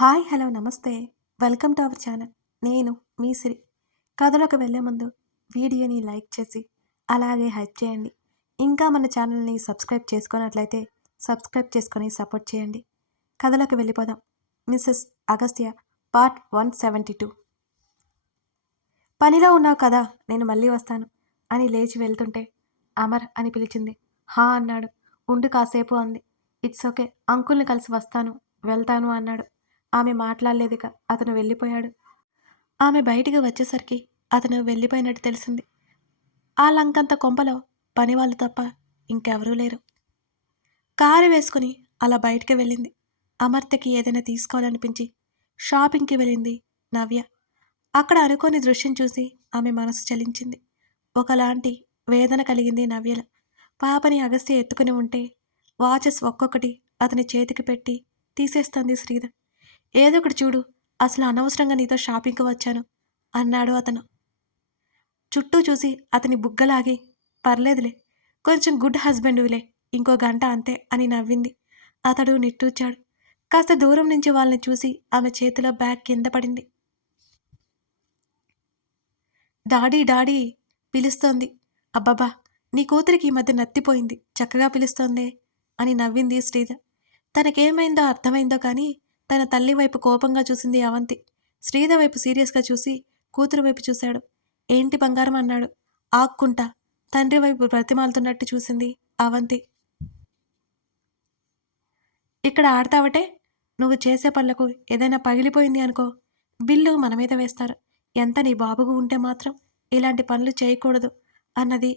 Hi hello నమస్తే. Welcome to our channel. నేను మీ సిరి. కథలోకి వెళ్ళే ముందు వీడియోని లైక్ చేసి అలాగే హైప్ చేయండి. ఇంకా మన ఛానల్ని సబ్స్క్రైబ్ చేసుకున్నట్లయితే సబ్స్క్రైబ్ చేసుకొని సపోర్ట్ చేయండి. కథలోకి వెళ్ళిపోదాం. Mrs Agastya part 172. పనిలో ఉన్నావు కదా, నేను మళ్ళీ వస్తాను అని లేచి వెళ్తుంటే అమర్ అని పిలిచింది. హా అన్నాడు. ఉండు కాసేపు అంది. ఇట్స్ ఓకే, అంకుల్ని కలిసి వస్తాను వెళ్తాను అన్నాడు. ఆమె మాట్లాడలేదిక. అతను వెళ్ళిపోయాడు. ఆమె బయటికి వచ్చేసరికి అతను వెళ్ళిపోయినట్టు తెలిసింది. ఆ లంకంత కొంపలో పనివాళ్ళు తప్ప ఇంకెవరూ లేరు. కారు వేసుకుని అలా బయటికి వెళ్ళింది. అమర్త్యకి ఏదైనా తీసుకోవాలనిపించి షాపింగ్కి వెళ్ళింది నవ్య. అక్కడ అనుకోని దృశ్యం చూసి ఆమె మనసు చలించింది. ఒకలాంటి వేదన కలిగింది నవ్యలో. పాపని అగస్త్య ఎత్తుకుని ఉంటే వాచెస్ ఒక్కొక్కటి అతని చేతికి పెట్టి తీసేస్తుంది శ్రీధ. ఏదో ఒకటి చూడు, అసలు అనవసరంగా నీతో షాపింగ్కి వచ్చాను అన్నాడు అతను. చుట్టూ చూసి అతని బుగ్గలాగి, పర్లేదులే, కొంచెం గుడ్ హస్బెండ్విలే, ఇంకో గంట అంతే అని నవ్వింది. అతడు నిట్టూర్చాడు. కాస్త దూరం నుంచి వాళ్ళని చూసి ఆమె చేతిలో బ్యాగ్ కింద పడింది. డాడీ డాడీ పిలుస్తోంది. అబ్బబ్బా, నీ కూతురికి ఈ మధ్య నత్తిపోయింది, చక్కగా పిలుస్తోందే అని నవ్వింది శ్రీధ. తనకేమైందో అర్థమైందో కానీ తన తల్లి వైపు కోపంగా చూసింది అవంతి. శ్రీధ వైపు సీరియస్గా చూసి కూతురు వైపు చూశాడు. ఏంటి బంగారం అన్నాడు ఆక్కుంటా. తండ్రి వైపు బ్రతిమాలుతున్నట్టు చూసింది అవంతి. ఇక్కడ ఆడతావటే, నువ్వు చేసే పనులకు ఏదైనా పగిలిపోయింది అనుకో, బిల్లు మన మీద వేస్తారు. ఎంత నీ బాబుకు ఉంటే మాత్రం ఇలాంటి పనులు చేయకూడదు అన్నది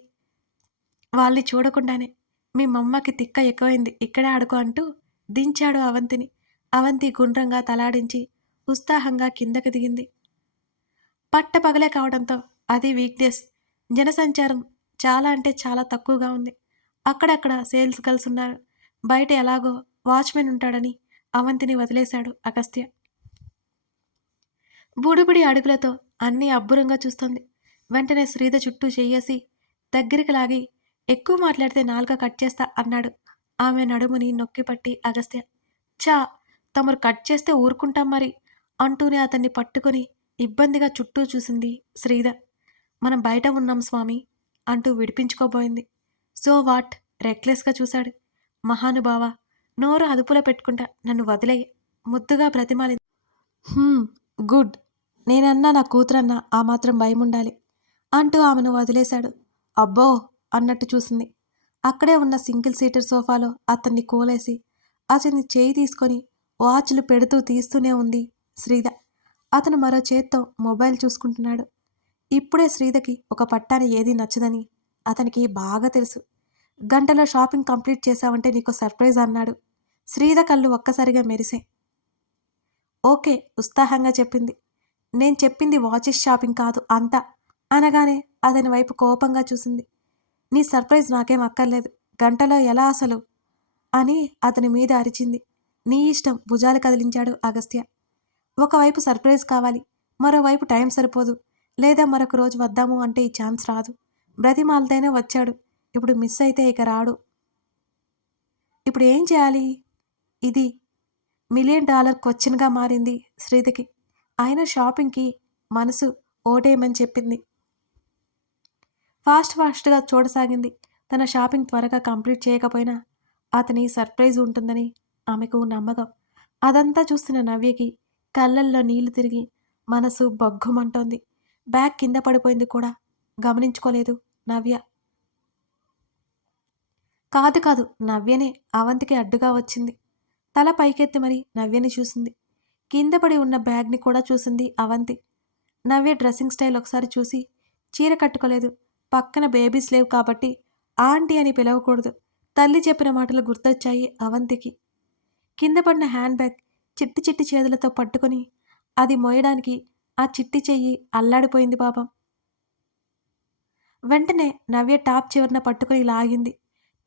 వాళ్ళని చూడకుండానే. మీ మమ్మకి తిక్క ఎక్కువైంది, ఇక్కడే ఆడుకో అంటూ దించాడు అవంతిని. అవంతి గుండ్రంగా తలాడించి ఉత్సాహంగా కిందకి దిగింది. పట్టపగలే కావడంతో అది వీక్నెస్. జనసంచారం చాలా అంటే చాలా తక్కువగా ఉంది. అక్కడక్కడ సేల్స్ గర్ల్స్ ఉన్నారు. బయట ఎలాగో వాచ్మెన్ ఉంటాడని అవంతిని వదిలేశాడు అగస్త్య. బుడిబుడి అడుగులతో అన్నీ అబ్బురంగా చూస్తోంది. వెంటనే శ్రీధ చుట్టూ చెయ్యేసి దగ్గరికి లాగి, ఎక్కువ మాట్లాడితే నాలుక కట్ చేస్తా అన్నాడు. ఆమె నడుముని నొక్కిపట్టి అగస్త్య. చా, తమరు కట్ చేస్తే ఊరుకుంటాం మరి అంటూనే అతన్ని పట్టుకొని ఇబ్బందిగా చుట్టూ చూసింది శ్రీధ. మనం బయట ఉన్నాం స్వామి అంటూ విడిపించుకోబోయింది. సో వాట్, రెక్లెస్గా చూశాడు. మహానుభావ, నోరు అదుపులో పెట్టుకుంటా నన్ను వదిలేయి ముద్దుగా బ్రతిమాలి. గుడ్, నేనన్నా నా కూతురన్నా ఆ మాత్రం భయముండాలి అంటూ ఆమెను వదిలేశాడు. అబ్బో అన్నట్టు చూసింది. అక్కడే ఉన్న సింగిల్ సీటర్ సోఫాలో అతన్ని కోలేసి అతని చేయి తీసుకొని వాచ్లు పెడుతూ తీస్తూనే ఉంది శ్రీధ. అతను మరో చేత్తో మొబైల్ చూసుకుంటున్నాడు. ఇప్పుడే శ్రీధకి ఒక పట్టాన ఏదీ నచ్చదని అతనికి బాగా తెలుసు. గంటలో షాపింగ్ కంప్లీట్ చేశావంటే నీకు సర్ప్రైజ్ అన్నాడు. శ్రీధ కళ్ళు ఒక్కసారిగా మెరిసే. ఓకే ఉత్సాహంగా చెప్పింది. నేను చెప్పింది వాచెస్ షాపింగ్ కాదు అంతా అనగానే అతని వైపు కోపంగా చూసింది. నీ సర్ప్రైజ్ నాకేం అక్కర్లేదు, గంటలో ఎలా అసలు అని అతని మీద అరిచింది. నీ ఇష్టం భుజాలు కదిలించాడు అగస్త్య. ఒకవైపు సర్ప్రైజ్ కావాలి, మరోవైపు టైం సరిపోదు, లేదా మరొక రోజు వద్దాము అంటే ఈ ఛాన్స్ రాదు. బ్రతిమాలతేనే వచ్చాడు, ఇప్పుడు మిస్ అయితే ఇక రాడు. ఇప్పుడు ఏం చేయాలి? ఇది $1 మిలియన్ క్వశ్చన్గా మారింది శ్రీధకి. అయినా షాపింగ్కి మనసు ఓటేయమని చెప్పింది. ఫాస్ట్గా చూడసాగింది. తన షాపింగ్ త్వరగా కంప్లీట్ చేయకపోయినా అతని సర్ప్రైజ్ ఉంటుందని ఆమెకు నమ్మకం. అదంతా చూస్తున్న నవ్యకి కళ్ళల్లో నీళ్లు తిరిగి మనసు బగ్గుమంటోంది. బ్యాగ్ కింద పడిపోయింది కూడా గమనించుకోలేదు నవ్య. కాదు, నవ్యనే అవంతికి అడ్డుగా వచ్చింది. తల పైకెత్తి మరి నవ్యని చూసింది. కింద పడి ఉన్న బ్యాగ్ని కూడా చూసింది అవంతి. నవ్య డ్రెస్సింగ్ స్టైల్ ఒకసారి చూసి, చీర కట్టుకోలేదు, పక్కన బేబీస్ లేవు కాబట్టి ఆంటీ అని పిలవకూడదు. తల్లి చెప్పిన మాటలు గుర్తొచ్చాయి అవంతికి. కింద పడిన హ్యాండ్ బ్యాగ్ చిట్టి చిట్టి చేతులతో పట్టుకొని అది మోయడానికి ఆ చిట్టి చెయ్యి అల్లాడిపోయింది పాపం. వెంటనే నవ్య టాప్ చివరన పట్టుకొని లాగింది.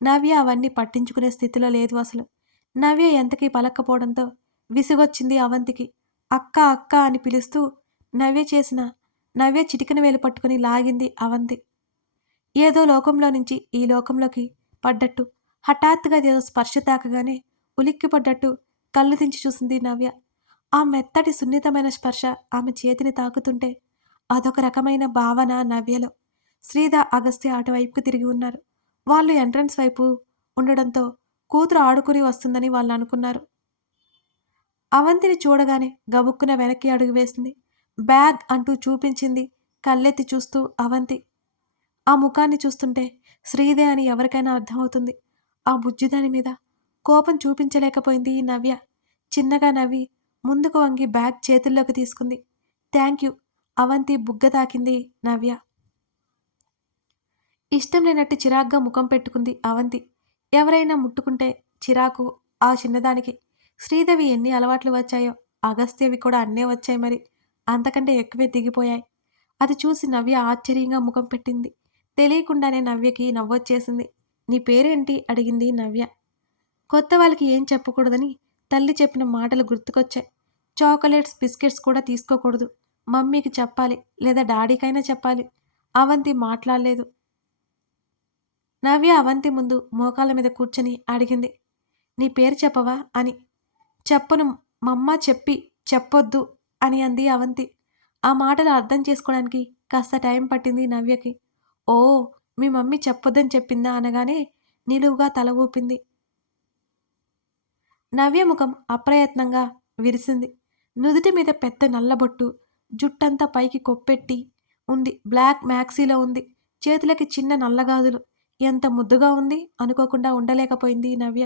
నవ్య అవన్నీ పట్టించుకునే స్థితిలో లేదు అసలు. నవ్య ఎంతకీ పలక్కపోవడంతో విసుగొచ్చింది అవంతికి. అక్క అక్క అని పిలుస్తూ నవ్య చిటికెన వేలు పట్టుకుని లాగింది అవంతి. ఏదో లోకంలో నుంచి ఈ లోకంలోకి పడ్డట్టు, హఠాత్తుగా ఏదో స్పర్శ తాకగానే ఉలిక్కిపడ్డట్టు కళ్ళు దించి చూసింది నవ్య. ఆ మెత్తటి సున్నితమైన స్పర్శ ఆమె చేతిని తాకుతుంటే అదొక రకమైన భావన నవ్యలో. శ్రీధ, అగస్త్య అటువైపుకి తిరిగి ఉన్నారు. వాళ్ళు ఎంట్రన్స్ వైపు ఉండడంతో కూతురు ఆడుకుని వస్తుందని వాళ్ళనుకున్నారు. అవంతిని చూడగానే గబుక్కున వెనక్కి అడుగు వేసింది. బ్యాగ్ అంటూ చూపించింది కళ్ళెత్తి చూస్తూ అవంతి. ఆ ముఖాన్ని చూస్తుంటే శ్రీదే అని ఎవరికైనా అర్థమవుతుంది. ఆ బుజ్జిదాని మీద కోపం చూపించలేకపోయింది ఈ నవ్య. చిన్నగా నవ్వి ముందుకు వంగి బ్యాగ్ చేతుల్లోకి తీసుకుంది. Thank you. అవంతి బుగ్గ తాకింది నవ్య. ఇష్టం లేనట్టు చిరాగ్గా ముఖం పెట్టుకుంది అవంతి. ఎవరైనా ముట్టుకుంటే చిరాకు ఆ చిన్నదానికి. శ్రీదేవి ఎన్ని అలవాట్లు వచ్చాయో, అగస్త్యవి కూడా అన్నే వచ్చాయి మరి. అంతకంటే ఎక్కువే దిగిపోయాయి. అది చూసి నవ్య ఆశ్చర్యంగా ముఖం పెట్టింది. తెలియకుండానే నవ్యకి నవ్వొచ్చేసింది. నీ పేరేంటి అడిగింది నవ్య. కొత్త వాళ్ళకి ఏం చెప్పకూడదని తల్లి చెప్పిన మాటలు గుర్తుకొచ్చాయి. చాక్లెట్స్, బిస్కెట్స్ కూడా తీసుకోకూడదు. మమ్మీకి చెప్పాలి, లేదా డాడీకైనా చెప్పాలి. అవంతి మాట్లాడలేదు. నవ్య అవంతి ముందు మోకాళ్ళ మీద కూర్చొని అడిగింది. నీ పేరు చెప్పవా అని. చెప్పను మమ్మ చెప్పి చెప్పొద్దు అని అంది అవంతి. ఆ మాటలు అర్థం చేసుకోవడానికి కాస్త టైం పట్టింది నవ్యకి. ఓ, మీ మమ్మీ చెప్పొద్దని చెప్పిందా అనగానే నిలువుగా తల ఊపింది. నవ్య ముఖం అప్రయత్నంగా విరిసింది. నుదుటి మీద పెద్ద నల్లబొట్టు, జుట్టంతా పైకి కొప్పెట్టి ఉంది. బ్లాక్ మ్యాక్సీలో ఉంది. చేతులకి చిన్న నల్లగాజులు. ఎంత ముద్దుగా ఉంది అనుకోకుండా ఉండలేకపోయింది నవ్య.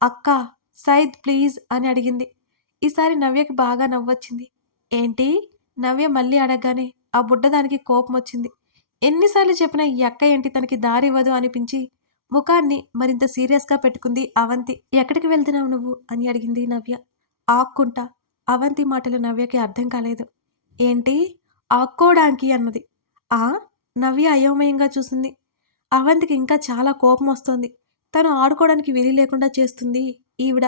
అక్కా, సైద్ ప్లీజ్ అని అడిగింది. ఈసారి నవ్యకి బాగా నవ్వొచ్చింది. ఏంటి? నవ్య మళ్ళీ అడగగానే ఆ బుడ్డదానికి కోపమొచ్చింది. ఎన్నిసార్లు చెప్పినా ఈ అక్క ఏంటి తనకి దారివ్వదు అనిపించి ముఖాన్ని మరింత సీరియస్‌గా పెట్టుకుంది అవంతి. ఎక్కడికి వెళ్తున్నావు నువ్వు అని అడిగింది నవ్య. ఆక్కుంటా. అవంతి మాటలు నవ్యకి అర్థం కాలేదు. ఏంటి? ఆక్కోడానికి అన్నది. ఆ? నవ్య అయోమయంగా చూసింది. అవంతికి ఇంకా చాలా కోపమొస్తోంది. తను ఆడుకోవడానికి వీలు లేకుండా చేస్తుంది ఈవిడ.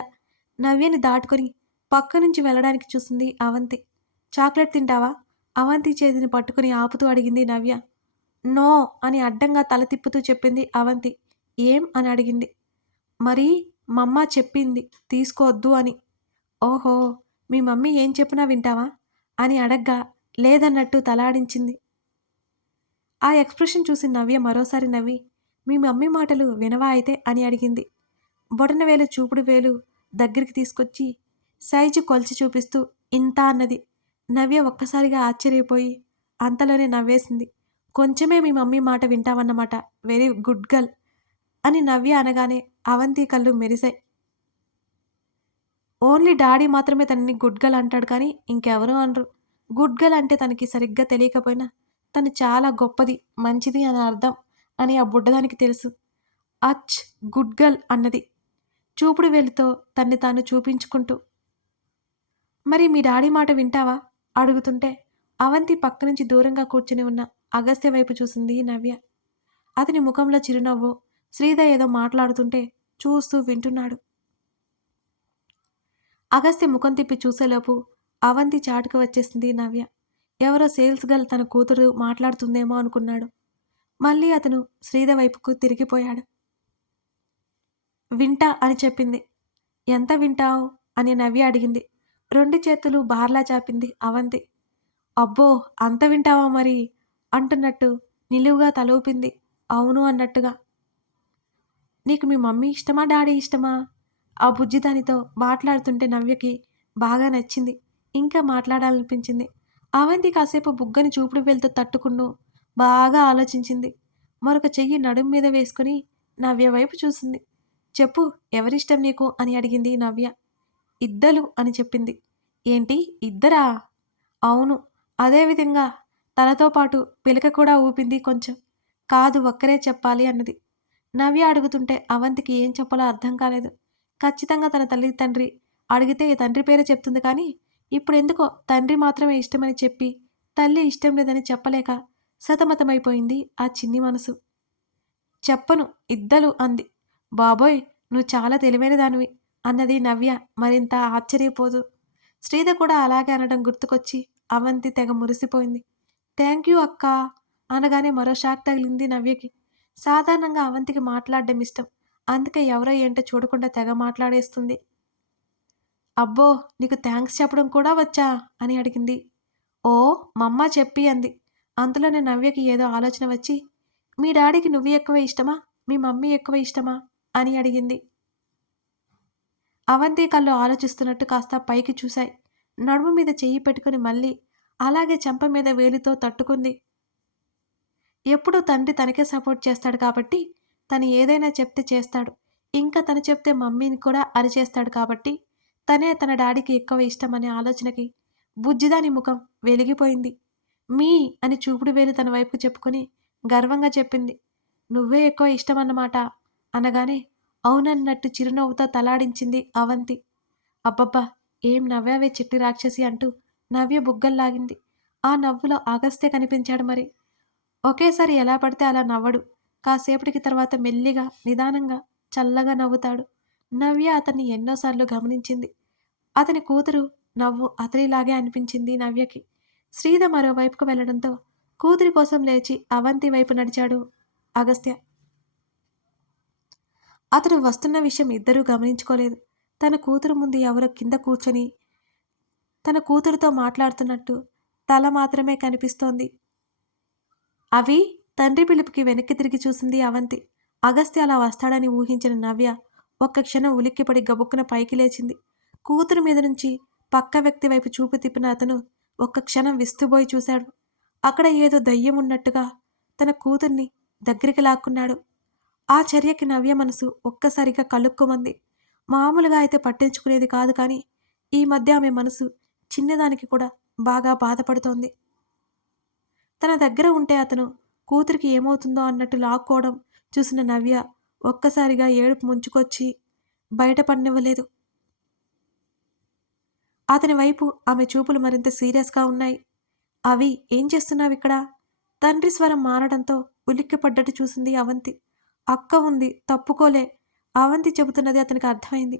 నవ్యని దాటుకొని పక్క నుంచి వెళ్ళడానికి చూసింది అవంతి. చాక్లెట్ తింటావా? అవంతి చేతిని పట్టుకుని ఆపుతూ అడిగింది నవ్య. నో అని అడ్డంగా తల తిప్పుతూ చెప్పింది అవంతి. ఏం అని అడిగింది. మరి మమ్మ చెప్పింది తీసుకోవద్దు అని. ఓహో, మీ మమ్మీ ఏం చెప్పినా వింటావా అని అడగ్గా లేదన్నట్టు తలాడించింది. ఆ ఎక్స్ప్రెషన్ చూసి నవ్య మరోసారి నవ్వి మీ మమ్మీ మాటలు వినవా అయితే అని అడిగింది. బొటనవేలు చూపుడు వేలు దగ్గరికి తీసుకొచ్చి సైజు కొలిచి చూపిస్తూ ఇంత అన్నది. నవ్య ఒక్కసారిగా ఆశ్చర్యపోయి అంతలోనే నవ్వేసింది. కొంచెమే మీ మమ్మీ మాట వింటావన్నమాట. వెరీ గుడ్ గర్ల్ అని నవ్య అనగానే అవంతి కళ్ళు మెరిశాయి. ఓన్లీ డాడీ మాత్రమే తనని గుడ్ గర్ల్ అంటాడు కానీ ఇంకెవరూ అనరు. గుడ్ గర్ల్ అంటే తనకి సరిగ్గా తెలియకపోయినా తను చాలా గొప్పది, మంచిది అని అర్థం అని ఆ బుడ్డదానికి తెలుసు. అచ్, గుడ్ గర్ల్ అన్నది చూపుడు వేలుతో తన్ని తాను చూపించుకుంటూ. మరి మీ డాడీ మాట వింటావా అడుగుతుంటే అవంతి పక్క నుంచి దూరంగా కూర్చుని ఉన్న అగస్త్య వైపు చూసింది నవ్య. అతని ముఖంలో చిరునవ్వు. శ్రీధ ఏదో మాట్లాడుతుంటే చూస్తూ వింటున్నాడు. అగస్త్య ముఖం తిప్పి చూసేలోపు అవంతి చాటుకు వచ్చేసింది నవ్య. ఎవరో సేల్స్ గర్ల్ తన కూతురు మాట్లాడుతుందేమో అనుకున్నాడు. మళ్ళీ అతను శ్రీధ వైపుకు తిరిగిపోయాడు. వింటా అని చెప్పింది. ఎంత వింటావు అని నవ్య అడిగింది. 2 చేతులు బార్లా చాపింది అవంతి. అబ్బో, అంత వింటావా మరి అంటున్నట్టు నిలువుగా తలూపింది. అవును అన్నట్టుగా. నీకు మీ మమ్మీ ఇష్టమా, డాడీ ఇష్టమా? ఆ బుజ్జిదానితో మాట్లాడుతుంటే నవ్యకి బాగా నచ్చింది. ఇంకా మాట్లాడాలనిపించింది. అవంతి కాసేపు బుగ్గని చూపుడు వేలుతో తట్టుకుంటూ బాగా ఆలోచించింది. మరొక చెయ్యి నడుం మీద వేసుకుని నవ్య వైపు చూసింది. చెప్పు, ఎవరిష్టం నీకు అని అడిగింది నవ్య. ఇద్దరు అని చెప్పింది. ఏంటి ఇద్దరా? అవును. అదేవిధంగా తనతో పాటు పిలక కూడా ఊపింది కొంచెం. కాదు, ఒక్కరే చెప్పాలి అన్నది. నవ్య అడుగుతుంటే అవంతికి ఏం చెప్పాలో అర్థం కాలేదు. ఖచ్చితంగా తన తల్లి తండ్రి అడిగితే తండ్రి పేరే చెప్తుంది కానీ ఇప్పుడెందుకో తండ్రి మాత్రమే ఇష్టమని చెప్పి తల్లి ఇష్టం లేదని చెప్పలేక సతమతమైపోయింది ఆ చిన్ని మనసు. చెప్పను ఇద్దలు అంది. బాబోయ్, నువ్వు చాలా తెలివైన దానివి అన్నది నవ్య మరింత ఆశ్చర్యపోదు. శ్రీధ కూడా అలాగే అనడం గుర్తుకొచ్చి అవంతి తెగ మురిసిపోయింది. థ్యాంక్ యూ అక్కా అనగానే మరో షాక్ తగిలింది నవ్యకి. సాధారణంగా అవంతికి మాట్లాడడం ఇష్టం. అందుకే ఎవరో ఏంటో చూడకుండా తెగ మాట్లాడేస్తుంది. అబ్బో! నీకు థాంక్స్ చెప్పడం కూడా వచ్చా? అని అడిగింది. ఓ మమ్మ చెప్పి అంది. అంతలోనే నవ్యకి ఏదో ఆలోచన వచ్చి, మీ డాడీకి నువ్వు ఎక్కువ ఇష్టమా? మీ మమ్మీ ఎక్కువ ఇష్టమా? అని అడిగింది. అవంతి కళ్ళు ఆలోచిస్తున్నట్టు కాస్త పైకి చూశాయి. నడుము మీద చెయ్యి పెట్టుకుని మళ్ళీ అలాగే చెంప మీద వేలితో తట్టుకుంది. ఎప్పుడూ తండ్రి తనకే సపోర్ట్ చేస్తాడు కాబట్టి, తను ఏదైనా చెప్తే చేస్తాడు. ఇంకా తను చెప్తే మమ్మీని కూడా అరిచేస్తాడు కాబట్టి, తనే తన డాడీకి ఎక్కువ ఇష్టమనే ఆలోచనకి బుజ్జిదాని ముఖం వెలిగిపోయింది. మీ అని చూపుడు వేలు తన వైపుకు చెప్పుకొని గర్వంగా చెప్పింది. నువ్వే ఎక్కువ ఇష్టమన్నమాట అనగానే అవునన్నట్టు చిరునవ్వుతో తలాడించింది అవంతి. అబ్బబ్బా! ఏం నవ్వావే చిట్టి రాక్షసి అంటూ నవ్య బుగ్గల్లాగింది. ఆ నవ్వులో అగస్త్య కనిపించాడు మరి. ఒకేసారి ఎలా పడితే అలా నవ్వడు. కాసేపటికి తర్వాత మెల్లిగా, నిదానంగా, చల్లగా నవ్వుతాడు. నవ్య అతన్ని ఎన్నోసార్లు గమనించింది. అతని కూతురు నవ్వు అతనిలాగే అనిపించింది నవ్యకి. శ్రీధ మరోవైపుకు వెళ్లడంతో కూతురి కోసం లేచి అవంతి వైపు నడిచాడు అగస్త్య. అతను వస్తున్న విషయం ఇద్దరూ గమనించుకోలేదు. తన కూతురు ముందు ఎవరో కింద కూర్చొని తన కూతురుతో మాట్లాడుతున్నట్టు తల మాత్రమే కనిపిస్తోంది. అవి తండ్రి పిలుపుకి వెనక్కి తిరిగి చూసింది అవంతి. అగస్త్య అలా వస్తాడని ఊహించిన నవ్య ఒక్క క్షణం ఉలిక్కిపడి గబుక్కున పైకి లేచింది. కూతురు మీద నుంచి పక్క వ్యక్తి వైపు చూపు తిప్పిన అతను ఒక్క క్షణం విస్తుబోయి చూశాడు. అక్కడ ఏదో దయ్యం ఉన్నట్టుగా తన కూతుర్ని దగ్గరికి లాక్కున్నాడు. ఆ చర్యకి నవ్య మనసు ఒక్కసారిగా కలుక్కుమంది. మామూలుగా అయితే పట్టించుకునేది కాదు కానీ ఈ మధ్య ఆమె మనసు చిన్నదానికి కూడా బాగా బాధపడుతోంది. తన దగ్గర ఉంటే అతను కూతురికి ఏమవుతుందో అన్నట్టు లాక్కోవడం చూసిన నవ్య ఒక్కసారిగా ఏడుపు ముంచుకొచ్చి బయటపడనివ్వలేదు. అతని వైపు ఆమె చూపులు మరింత సీరియస్గా ఉన్నాయి. అవి ఏం చేస్తున్నావిక్కడ? తండ్రి స్వరం మారడంతో ఉలిక్కిపడ్డట్టు చూసింది అవంతి. అక్క ఉంది తప్పుకోలే. అవంతి చెబుతున్నది అతనికి అర్థమైంది.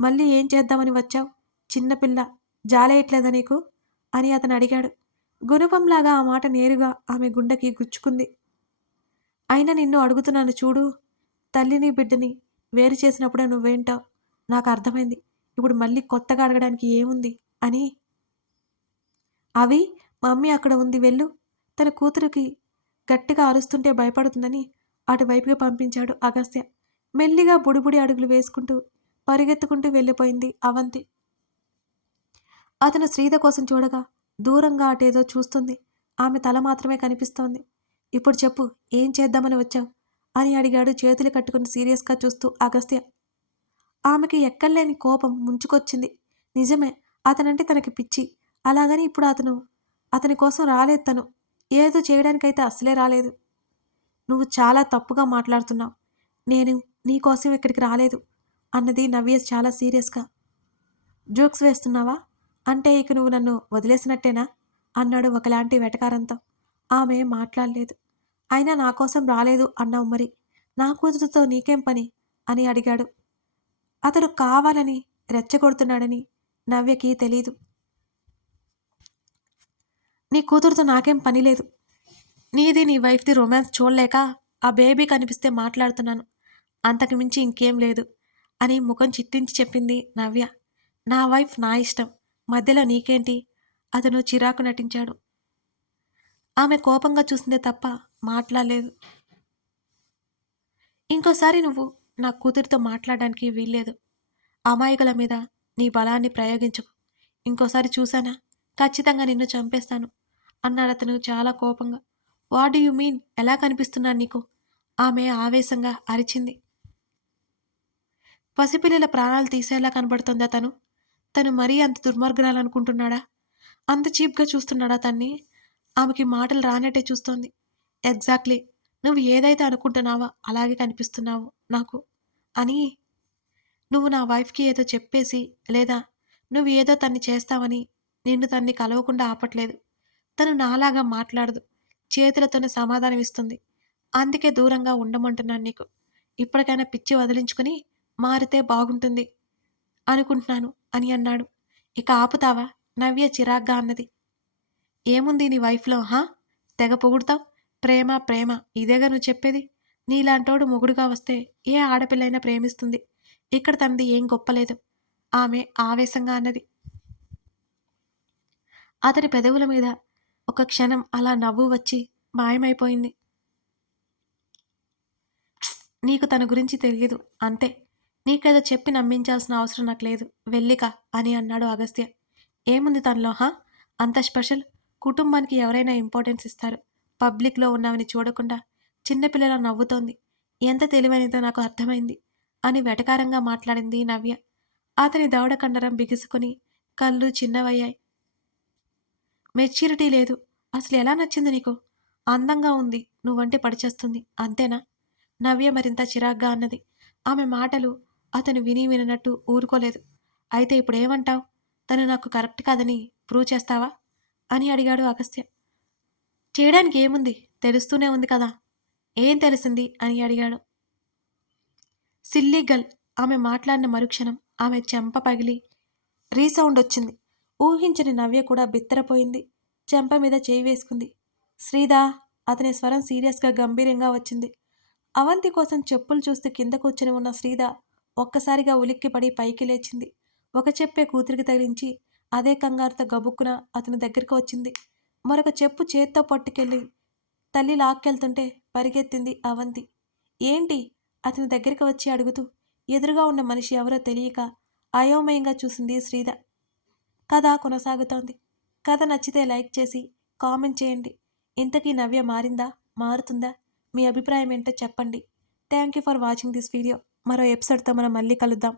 మళ్ళీ ఏం చేద్దామని వచ్చావు? చిన్నపిల్ల జాలేయట్లేదా నీకు? అని అతను అడిగాడు. గుణపంలాగా ఆ మాట నేరుగా ఆమె గుండెకి గుచ్చుకుంది. అయినా నిన్ను అడుగుతున్నాను చూడు. తల్లిని బిడ్డని వేరు చేసినప్పుడే నువ్వేంటావు నాకు అర్థమైంది. ఇప్పుడు మళ్ళీ కొత్తగా అడగడానికి ఏముంది అని. అవి మమ్మీ అక్కడ ఉంది వెళ్ళు. తన కూతురికి గట్టిగా అరుస్తుంటే భయపడుతుందని అటువైపుగా పంపించాడు అగస్త్య. మెల్లిగా బుడిబుడి అడుగులు వేసుకుంటూ పరిగెత్తుకుంటూ వెళ్ళిపోయింది అవంతి. అతను శ్రీధ కోసం చూడగా దూరంగా అటేదో చూస్తుంది. ఆమె తల మాత్రమే కనిపిస్తోంది. ఇప్పుడు చెప్పు ఏం చేద్దామని వచ్చావు? అని అడిగాడు చేతులు కట్టుకుని సీరియస్గా చూస్తూ అగస్త్య. ఆమెకి ఎక్కడలేని కోపం ముంచుకొచ్చింది. నిజమే అతనంటే తనకి పిచ్చి. అలాగని ఇప్పుడు అతని కోసం రాలేదు తను. ఏదో చేయడానికైతే అస్సలే రాలేదు. నువ్వు చాలా తప్పుగా మాట్లాడుతున్నావు. నేను నీకోసం ఇక్కడికి రాలేదు అన్నది నవ్య చాలా సీరియస్గా. జోక్స్ వేస్తున్నావా? అంటే ఇక నువ్వు నన్ను వదిలేసినట్టేనా? అన్నాడు ఒకలాంటి వెటకారంతో. ఆమె మాట్లాడలేదు. అయినా నా కోసం రాలేదు అన్నావు మరి. నా కూతురుతో నీకేం పని? అని అడిగాడు. అతడు కావాలని రెచ్చగొడుతున్నాడని నవ్యకి తెలీదు. నీ కూతురుతో నాకేం పని లేదు. నీది నీ వైఫ్ది రొమాన్స్ చూడలేక ఆ బేబీ కనిపిస్తే మాట్లాడుతున్నాను. అంతకు మించి ఇంకేం లేదు అని ముఖం చిట్టించి చెప్పింది నవ్య. నా వైఫ్ నా ఇష్టం. మధ్యలో నీకేంటి? అతను చిరాకు నటించాడు. ఆమె కోపంగా చూసిందే తప్ప మాట్లాడలేదు. ఇంకోసారి నువ్వు నా కూతురితో మాట్లాడడానికి వీల్లేదు. అమాయకుల మీద నీ బలాన్ని ప్రయోగించకు. ఇంకోసారి చూశానా ఖచ్చితంగా నిన్ను చంపేస్తాను అన్నాడతను చాలా కోపంగా. What do you mean? ఎలా కనిపిస్తున్నాను నీకు? ఆమె ఆవేశంగా అరిచింది. పసిపిల్లల ప్రాణాలు తీసేలా కనబడుతోందా తను? తను మరీ అంత దుర్మార్గురాలనుకుంటున్నాడా? అంత చీప్‌గా చూస్తున్నాడా తన్ని? ఆమెకి మాటలు రానట్టే చూస్తోంది. ఎగ్జాక్ట్‌లీ. నువ్వు ఏదైతే అనుకుంటున్నావో అలాగే కనిపిస్తున్నావు నాకు అని. నువ్వు నా వైఫ్‌కి ఏదో చెప్పేసి లేదా నువ్వు ఏదో తన్ని చేస్తావని నిన్ను తన్ని కలవకుండా ఆపట్లేదు. తను నాలాగా మాట్లాడదు. చేతులతోనే సమాధానం ఇస్తుంది. అందుకే దూరంగా ఉండమంటున్నాను నీకు. ఇప్పటికైనా పిచ్చి వదిలించుకుని మారితే బాగుంటుంది అనుకుంటున్నాను అని అన్నాడు. ఇక ఆపుతావా? నవ్య చిరాగ్గా అన్నది. ఏముంది నీ వైఫ్‌లో హా? తెగ పొగుడుతావు. ప్రేమ ప్రేమ ఇదేగా నువ్వు చెప్పేది. నీలాంటోడు మొగుడుగా వస్తే ఏ ఆడపిల్లైనా ప్రేమిస్తుంది. ఇక్కడ తనది ఏం గొప్పలేదు. ఆమె ఆవేశంగా అన్నది. అతని పెదవుల మీద ఒక క్షణం అలా నవ్వు వచ్చి మాయమైపోయింది. నీకు తన గురించి తెలియదు. అంతే. నీకేదో చెప్పి నమ్మించాల్సిన అవసరం నాకు లేదు. వెళ్ళిక అని అన్నాడు అగస్త్య. ఏముంది తనలో అంత స్పెషల్? కుటుంబానికి ఎవరైనా ఇంపార్టెన్స్ ఇస్తారు. పబ్లిక్‌లో ఉన్నావని చూడకుండా చిన్నపిల్లలా నవ్వుతోంది. ఎంత తెలివైనదో నాకు అర్థమైంది అని వెటకారంగా మాట్లాడింది నవ్య. అతని దవడ కండరం బిగుసుకుని కళ్ళు చిన్నవయ్యాయి. మెచ్యూరిటీ లేదు. అసలు ఎలా నచ్చింది నీకు? అందంగా ఉంది. నువ్వంటే పడిచేస్తుంది. అంతేనా? నవ్య మరింత చిరాగ్గా అన్నది. ఆమె మాటలు అతను విని విననట్టు ఊరుకోలేదు. అయితే ఇప్పుడేమంటావు? తను నాకు కరెక్ట్ కాదని ప్రూవ్ చేస్తావా? అని అడిగాడు అగస్త్య. చేయడానికి ఏముంది? తెలుస్తూనే ఉంది కదా! ఏం తెలిసింది? అని అడిగాడు. Silly girl. ఆమె మాట్లాడిన మరుక్షణం ఆమె చెంప పగిలి రీసౌండొచ్చింది. ఊహించని నవ్య కూడా బిత్తరపోయింది. చెంప మీద చేయి వేసుకుంది. శ్రీదా! అతని స్వరం సీరియస్‌గా గంభీరంగా వచ్చింది. అవంతి కోసం చెప్పులు చూస్తూ కింద కూర్చొని ఉన్న శ్రీద ఒక్కసారిగా ఉలిక్కిపడి పైకి లేచింది. ఒక చెప్పే కూతురికి తగిలించి అదే కంగారుతో గబుక్కున అతని దగ్గరికి వచ్చింది. మరొక చెప్పు చేత్తో పట్టుకెళ్ళి తల్లి లాక్కెళ్తుంటే పరిగెత్తింది అవంతి. ఏంటి? అతని దగ్గరికి వచ్చి అడుగుతూ ఎదురుగా ఉన్న మనిషి ఎవరో తెలియక అయోమయంగా చూసింది శ్రీద. కథ కొనసాగుతోంది. కథ నచ్చితే లైక్ చేసి కామెంట్ చేయండి. ఇంతకీ నవ్య మారిందా? మారుతుందా? మీ అభిప్రాయం ఏంటో చెప్పండి. Thank you for watching this video. మరో ఎపిసోడ్‌తో మనం మళ్ళీ కలుద్దాం.